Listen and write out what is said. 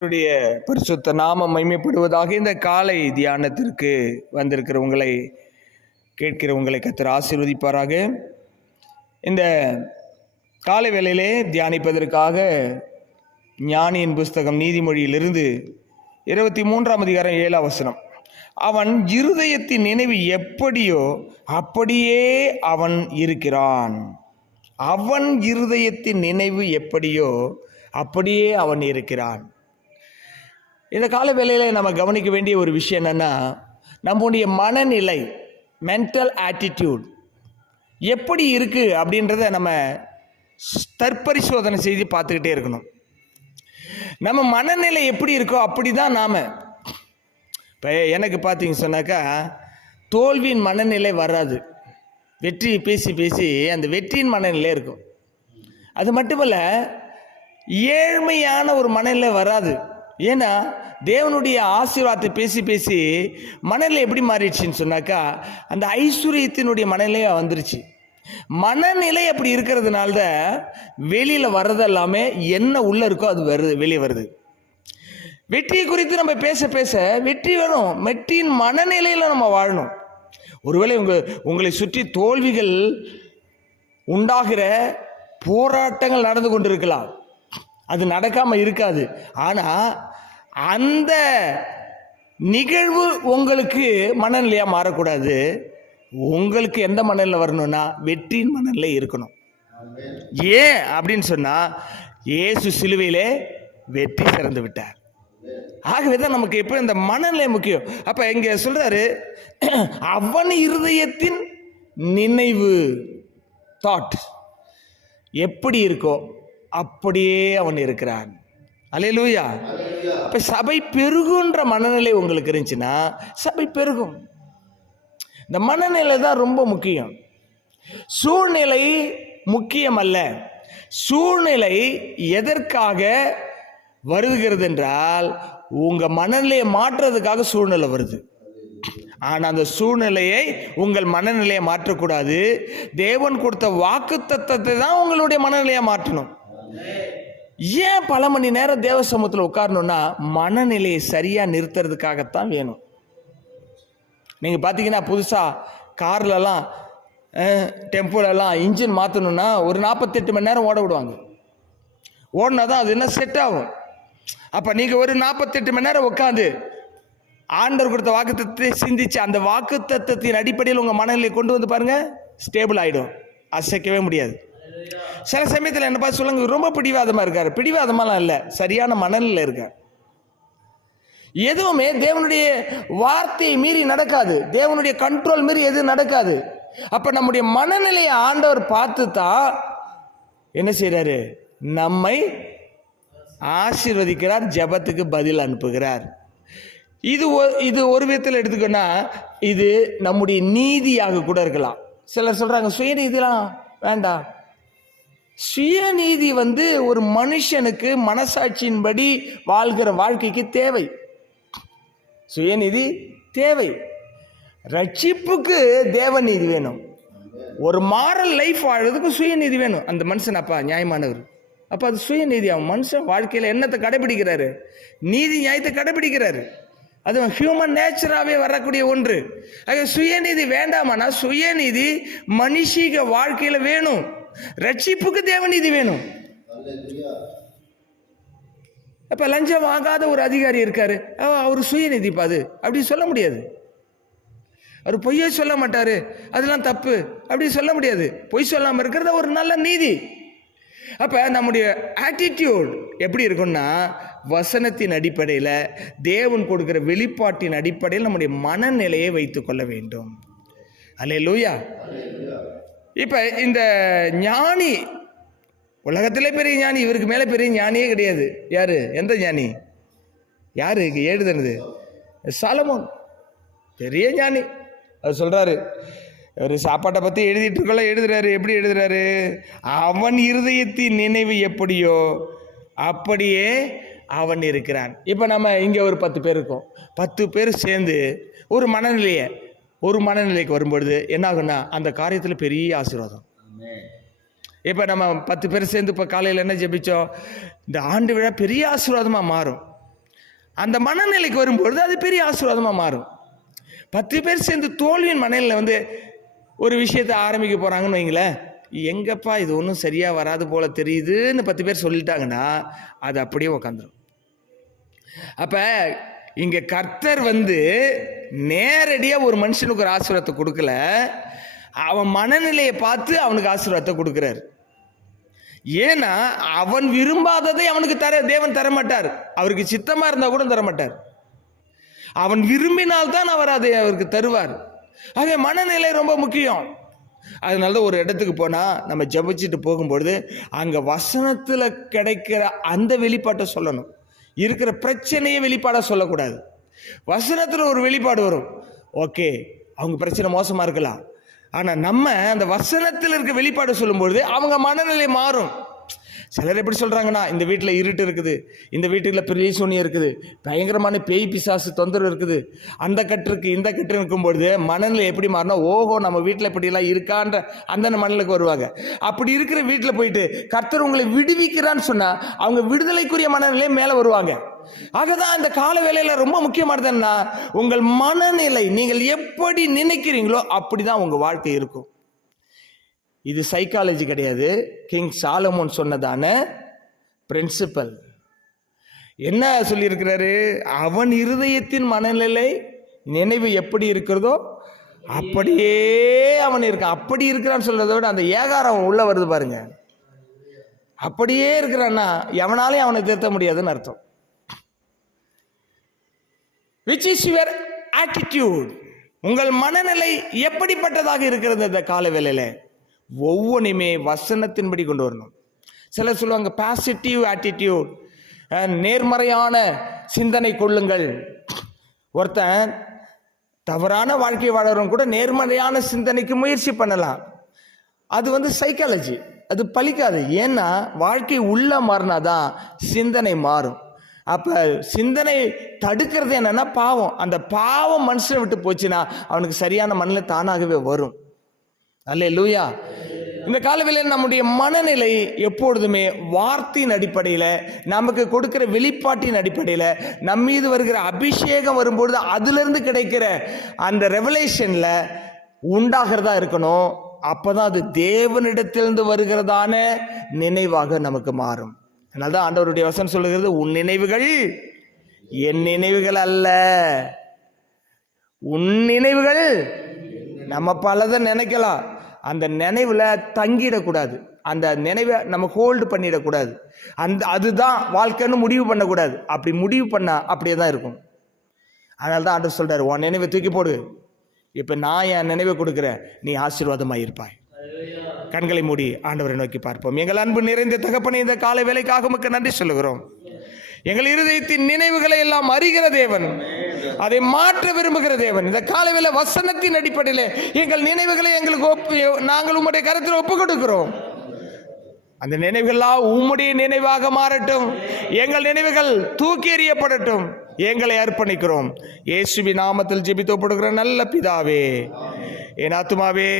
கர்த்தருடைய பரிசுத்த நாமம் மைமைப்படுவதாக இந்த காலை தியானத்திற்கு வந்திருக்கிற உங்களை கேட்கிற உங்களை கத்தர் ஆசீர்வதிப்பாராக. இந்த காலை வேளையிலே தியானிப்பதற்காக ஞானியின் புஸ்தகம் நீதிமொழியிலிருந்து இருபத்தி மூன்றாம் அதிகாரம் ஏழு அவசரம் அவன் இருதயத்தின் நினைவு எப்படியோ அப்படியே அவன் இருக்கிறான். அவன் இருதயத்தின் நினைவு எப்படியோ அப்படியே அவன் இருக்கிறான். இந்த கால வேலையில் நம்ம கவனிக்க வேண்டிய ஒரு விஷயம் என்னென்னா நம்முடைய மனநிலை மென்டல் ஆட்டிடியூட் எப்படி இருக்குது அப்படின்றத நம்ம தற்பரிசோதனை செய்து பார்த்துக்கிட்டே இருக்கணும். நம்ம மனநிலை எப்படி இருக்கோ அப்படி தான் நாம். இப்போ எனக்கு பார்த்தீங்க சொன்னாக்கா தோல்வியின் மனநிலை வராது. வெற்றி பேசி பேசி அந்த வெற்றியின் மனநிலை இருக்கும். அது மட்டுமல்ல ஏழ்மையான ஒரு மனநிலை வராது. ஏன்னா தேவனுடைய ஆசீர்வாதத்தை பேசி பேசி மனநிலை எப்படி மாறிடுச்சின்னு சொன்னாக்கா அந்த ஐஸ்வர்யத்தினுடைய மனநிலையாக வந்துருச்சு. மனநிலை அப்படி இருக்கிறதுனால தான் வெளியில் வர்றது எல்லாமே என்ன உள்ளே இருக்கோ அது வருது வெளியே வருது. வெற்றியை குறித்து நம்ம பேச பேச வெற்றி வரும். வெற்றியின் மனநிலையில் நம்ம வாழணும். ஒருவேளை உங்கள் உங்களை சுற்றி தோல்விகள் உண்டாகிற போராட்டங்கள் நடந்து கொண்டிருக்கலாம். அது நடக்காமல் இருக்காது. ஆனால் அந்த நிகழ்வு உங்களுக்கு மனநிலையாக மாறக்கூடாது. உங்களுக்கு எந்த மனநிலை வரணும்னா வெற்றியின் மனநிலை இருக்கணும். ஏன்? அப்படின்னு சொன்னால் இயேசு சிலுவையிலே வெற்றி சிறந்து விட்டார். ஆகவே தான் நமக்கு எப்போ இந்த மனநிலை முக்கியம். அப்போ இங்கே சொல்கிறாரு அவன் இருதயத்தின் நினைவு தாட் எப்படி இருக்கோ அப்படியே அவன் இருக்கிறான். அலையலூயா அப்போ சபை பெருகுன்ற மனநிலை உங்களுக்கு இருந்துச்சுன்னா சபை பெருகும். இந்த மனநிலை தான் ரொம்ப முக்கியம். சூழ்நிலை முக்கியம் அல்ல சூழ்நிலை எதற்காக வருகிறது என்றால் உங்கள் மனநிலையை மாற்றுறதுக்காக சூழ்நிலை வருது. ஆனால் அந்த சூழ்நிலையை உங்கள் மனநிலையை மாற்றக்கூடாது. தேவன் கொடுத்த வாக்கு தத்துவத்தை தான் உங்களுடைய மனநிலையை மாற்றணும். ஏன் பல மணி நேரம் தேவ சமூகத்தில் உட்காரணும்னா மனநிலையை சரியாக நிறுத்துறதுக்காகத்தான் வேணும். நீங்கள் பார்த்தீங்கன்னா புதுசாக கார்லலாம் டெம்போலலாம் இன்ஜின் மாற்றணுன்னா ஒரு நாற்பத்தெட்டு மணி நேரம் ஓட விடுவாங்க. ஓடினா தான் அது என்ன செட் ஆகும். அப்போ நீங்கள் ஒரு நாற்பத்தெட்டு மணி நேரம் உட்காந்து ஆண்டவர் கொடுத்த வாக்குத்தத்தை சிந்திச்சு அந்த வாக்குத்தத்தின் அடிப்படையில் உங்கள் மனநிலை கொண்டு வந்து பாருங்கள் ஸ்டேபிள் ஆகிடும் அசைக்கவே முடியாது. சில சமயத்தில் என்ன பார்த்து சொல்லுங்க ரொம்ப பிடிவாதமாக இருக்கார். பிடிவாதமாலாம் இல்லை. சரியான மணலில் இருக்கார். எதுவுமே தேவனுடைய வார்த்தையை மீறி நடக்காது. தேவனுடைய கண்ட்ரோல் மீறி எதுவும் நடக்காது. அப்போ நம்முடைய மனநிலையை ஆண்டவர் பார்த்து தான் என்ன செய்கிறாரு நம்மை ஆசீர்வதிக்கிறார் ஜெபத்துக்கு பதில் அனுப்புகிறார். இது ஒ- இது ஒரு விதத்தில் எடுத்துக்கோன்னா இது நம்முடைய நீதியாக கூட இருக்கலாம். சிலர் சொல்கிறாங்க சுயநீதிலாம் வேண்டாம். சுயநீதி வந்து ஒரு மனுஷனுக்கு மனசாட்சியின்படி வாழ்கிற வாழ்க்கைக்கு தேவை. சுயநீதி தேவை. ரட்சிப்புக்கு தேவநீதி வேணும். ஒரு மாரல் லைஃப் வாழ்கிறதுக்கு சுயநீதி வேணும். அந்த மனுஷன் அப்பா நியாயமானவர். அப்போ அது சுயநீதி. அவன் மனுஷன் வாழ்க்கையில் என்னத்தை கடைபிடிக்கிறாரு? நீதி நியாயத்தை கடைபிடிக்கிறாரு. அது ஹியூமன் நேச்சராகவே வரக்கூடிய ஒன்று. ஆக சுயநீதி வேண்டாமானா சுயநீதி மனுஷிக வாழ்க்கையில் வேணும். ரட்சிப்புக்கு தேவநீதி வேணும். அப்போ லஞ்சம் வாங்காத ஒரு அதிகாரி இருக்காரு. அவர் சுயநீதி பாது அப்படி சொல்ல முடியாது. அவர் பொய்யே சொல்ல மாட்டாரு. அதெல்லாம் தப்பு. அப்படி சொல்ல முடியாது. பொய் சொல்லாமல் இருக்கிறது ஒரு நல்ல நீதி. அப்போ நம்முடைய ஆட்டிடியூட் எப்படி இருக்கும்னா வசனத்தின் அடிப்படையில் தேவன் கொடுக்குற வெளிப்பாட்டின் அடிப்படையில் நம்முடைய மனநிலையை வைத்துக்கொள்ள வேண்டும். அல்லே லூயா இப்போ இந்த ஞானி உலகத்திலே பெரிய ஞானி இவருக்கு மேலே பெரிய ஞானியே கிடையாது. யார்? எந்த ஞானி? யாரு? இங்க எழுதுனது சாலமோன். பெரிய ஞானி. அவர் சொல்கிறாரு அவர் சாப்பாட்டை பற்றி எழுதிட்டு இருக்கல எழுதுறாரு. எப்படி எழுதுறாரு? அவன் இருதயத்தின் நினைவு எப்படியோ அப்படியே அவன் இருக்கிறான். இப்போ நம்ம இங்கே ஒரு பத்து பேர் இருக்கோம். பத்து பேர் சேர்ந்து ஒரு மனநிலையை ஒரு மனநிலைக்கு வரும்பொழுது என்ன ஆகுன்னா அந்த காரியத்தில் பெரிய ஆசீர்வாதம். இப்போ நம்ம பத்து பேர் சேர்ந்து இப்போ காலையில் என்ன ஜெபிச்சோம்? இந்த ஆண்டு விழா பெரிய ஆசீர்வாதமாக மாறும். அந்த மனநிலைக்கு வரும்பொழுது அது பெரிய ஆசீர்வாதமாக மாறும். பத்து பேர் சேர்ந்து தோல்வியின் மனநிலையில் வந்து ஒரு விஷயத்தை ஆரம்பிக்க போகிறாங்கன்னு வைங்களேன். எங்கப்பா இது ஒன்றும் சரியாக வராது போல் தெரியுதுன்னு பத்து பேர் சொல்லிட்டாங்கன்னா அது அப்படியே உக்காந்துரும். அப்போ இங்கே கர்த்தர் வந்து நேரடியாக ஒரு மனுஷனுக்கு ஒரு ஆசீர்வாதத்தை கொடுக்கல. அவன் மனநிலையை பார்த்து அவனுக்கு ஆசீர்வாதத்தை கொடுக்குறாரு. ஏன்னா அவன் விரும்பாததை அவனுக்கு தர தேவன் தர மாட்டார் அவருக்கு சித்தமாக இருந்தால் கூட தர மாட்டார் அவன் விரும்பினால்தான் அவர் அதை அவருக்கு தருவார். ஆக மனநிலை ரொம்ப முக்கியம். அதனால தான் ஒரு இடத்துக்கு போனால் நம்ம ஜபிச்சுட்டு போகும்பொழுது அங்கே வசனத்தில் கிடைக்கிற அந்த வெளிப்பாட்டை சொல்லணும். இருக்கிற பிரச்சனையை வெளிப்பாடாக சொல்லக்கூடாது. வசனத்தில் ஒரு வெளிப்பாடு வரும். ஓகே அவங்க பிரச்சனை மோசமாக இருக்கலாம். ஆனால் நம்ம அந்த வசனத்தில் இருக்க வெளிப்பாடு சொல்லும்பொழுது அவங்க மனநிலை மாறும். சிலர் எப்படி சொல்கிறாங்கன்னா இந்த வீட்டில் இருட்டு இருக்குது இந்த வீட்டில் பெரிய சூனியம் இருக்குது பயங்கரமான பேய் பிசாசு தொந்தரவு இருக்குது. அந்த கட்டுருக்கு இந்த கட்டு இருக்கும்பொழுது மனநிலை எப்படி மாறினா ஓஹோ நம்ம வீட்டில் இப்படிலாம் இருக்கான்ற அந்த மனநிலைக்கு வருவாங்க. அப்படி இருக்கிற வீட்டில் போயிட்டு கர்த்தர் உங்களை விடுவிக்கிறான்னு சொன்னால் அவங்க விடுதலைக்குரிய மனநிலை மேலே வருவாங்க. அதுதான் இந்த கால வேலையில் ரொம்ப முக்கியமானது என்ன உங்கள் மனநிலை நீங்கள் எப்படி நினைக்கிறீங்களோ அப்படி தான் உங்கள் வாழ்க்கை இருக்கும். இது சைக்காலஜி கிடையாது. கிங் சாலமோன் சொன்னதான பிரின்சிபல் என்ன சொல்லியிருக்கிறாரு? அவன் இருதயத்தின் மனநிலை நினைவு எப்படி இருக்கிறதோ அப்படியே அவன் இருக்கான். அப்படி இருக்கிறான்னு சொல்றதை விட அந்த ஏகாரம் அவன் உள்ள வருது பாருங்க. அப்படியே இருக்கிறான்னா எவனாலையும் அவனை திருத்த முடியாதுன்னு அர்த்தம். விச் இஸ் யுவர் ஆட்டிடியூட் உங்கள் மனநிலை எப்படிப்பட்டதாக இருக்கிறது இந்த காலவேலையில் ஒவ்வொன்றையுமே வசனத்தின்படி கொண்டு வரணும். சிலர் சொல்லுவாங்க பாசிட்டிவ் ஆட்டிடியூட் நேர்மறையான சிந்தனை கொள்ளுங்கள். ஒருத்தன் தவறான வாழ்க்கை வாழறவங்க கூட நேர்மறையான சிந்தனைக்கு முயற்சி பண்ணலாம். அது வந்து சைக்காலஜி அது பலிக்காது ஏன்னா வாழ்க்கை உள்ள மாறினாதான் சிந்தனை மாறும். அப்போ சிந்தனை தடுக்கிறது என்னென்னா பாவம். அந்த பாவம் மனுஷனை விட்டு போச்சுன்னா அவனுக்கு சரியான மனநிலை தானாகவே வரும். அல்ல லூயா இந்த காலவேளையில் நம்முடைய மனநிலை எப்பொழுதுமே வார்த்தையின் அடிப்படையில் நமக்கு கொடுக்கிற வெளிப்பாட்டின் அடிப்படையில் நம்மீது வருகிற அபிஷேகம் வரும்பொழுது அதிலிருந்து கிடைக்கிற அந்த ரெவலேஷனில் உண்டாகிறதா இருக்கணும். அப்பதான் அது தேவனிடத்திலிருந்து வருகிறதான நினைவாக நமக்கு மாறும். அதனால தான் ஆண்டவருடைய வசனம் சொல்லுகிறது உன் நினைவுகள் என் நினைவுகள் அல்ல. உன் நினைவுகள் நம்ம பலதை நினைக்கலாம். அந்த நினைவில் தங்கிடக்கூடாது. அந்த நினைவை நம்ம ஹோல்டு பண்ணிடக்கூடாது. அந்த அதுதான் வாழ்க்கைன்னு முடிவு பண்ணக்கூடாது. அப்படி முடிவு பண்ணால் அப்படியே தான் இருக்கும். அதனால தான் ஆண்டவர் சொல்கிறார் உன் நினைவை தூக்கி போடு. இப்போ நான் என் நினைவை கொடுக்குறேன். நீ ஆசீர்வாதமாக இருப்பாய். கண்களை மூடி ஆண்டவரை நோக்கி பார்ப்போம். எங்கள் அன்பு நிறைந்த தகப்பனை இந்த காலை வேலைக்காக உமக்கு நன்றி சொல்லுகிறோம். எங்கள் இருதயத்தின் நினைவுகளை எல்லாம் அறிகிற தேவன். அதை மாற்ற விரும்புகிற தேவன். இந்த காலவேளை வசனத்தின் அடிப்படையில் எங்கள் நினைவுகளை எங்களுக்கு ஒப்பு நாங்கள் உம்முடைய கருத்தில் ஒப்பு கொடுக்கிறோம். அந்த நினைவுகள்லாம் உம்முடைய நினைவாக மாறட்டும். எங்கள் நினைவுகள் தூக்கி எறியப்படட்டும். எங்களை அர்ப்பணிக்கிறோம். இயேசுவி நாமத்தில் ஜெபித்தப்படுகிற நல்ல பிதாவே என் ஆத்துமாவே